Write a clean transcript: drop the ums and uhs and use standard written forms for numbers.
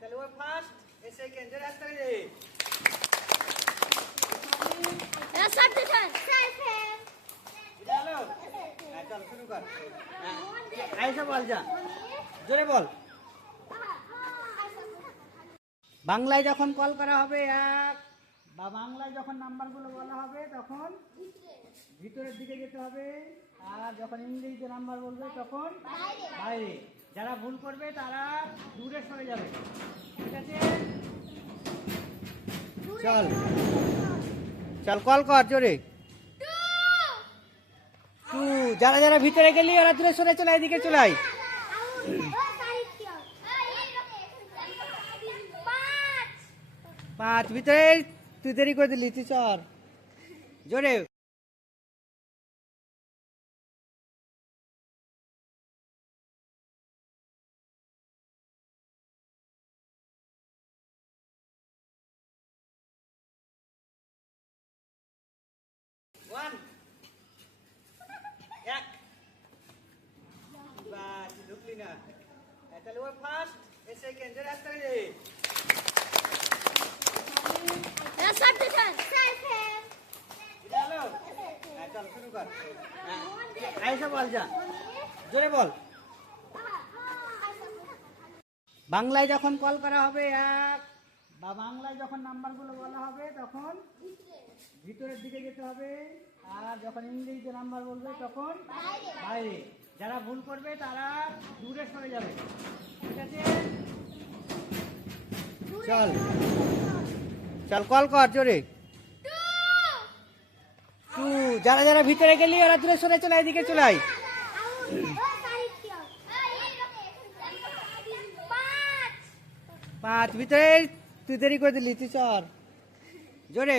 তাহলে ওই ফার্স্ট এ সেকেন্ড এর একটা রে চলো চল শুরু কর আইসা বল যা জোরে বল বাংলায় যখন কল করা হবে এক বা বাংলায় যখন নাম্বারগুলো বলা হবে তখন ভিতরের দিকে যেতে হবে আর যখন ইংরেজিতে নাম্বার বলবে তখন বাইরে যারা ভুল করবে তারা দূরে সরে যাবে ঠিক আছে চল চল কল কর জোরে টু যারা যারা ভিতরে গেলি ওরা দূরে সরে চলে এদিকে চলে আয় পাঁচ ভিতরে তুই দেরি করে দিলি তুই চল জোরে ওয়ান এক বাস ঢুকলি না তাহলে ওই ফার্স্ট এ সেকেন্ড এর একটা রে চল শুরু কর আইসা বল যা জোরে বল বাংলায় যখন কল করা হবে এক বা বাংলায় যখন নাম্বারগুলো বলা হবে তখন ভিতরের দিকে যেতে হবে আর যখন ইংরেজিতে নাম্বার বলবে তখন বাইরে যারা ভুল করবে তারা দূরে সরে যাবে ঠিক আছে চল চল কল কর জোরে টু যারা যারা ভিতরে গেলি ওরা দূরে সরে চলে এদিকে চলে আয় পাঁচ ভিতরে তুই দেরি করে দিলি তুই চল জোরে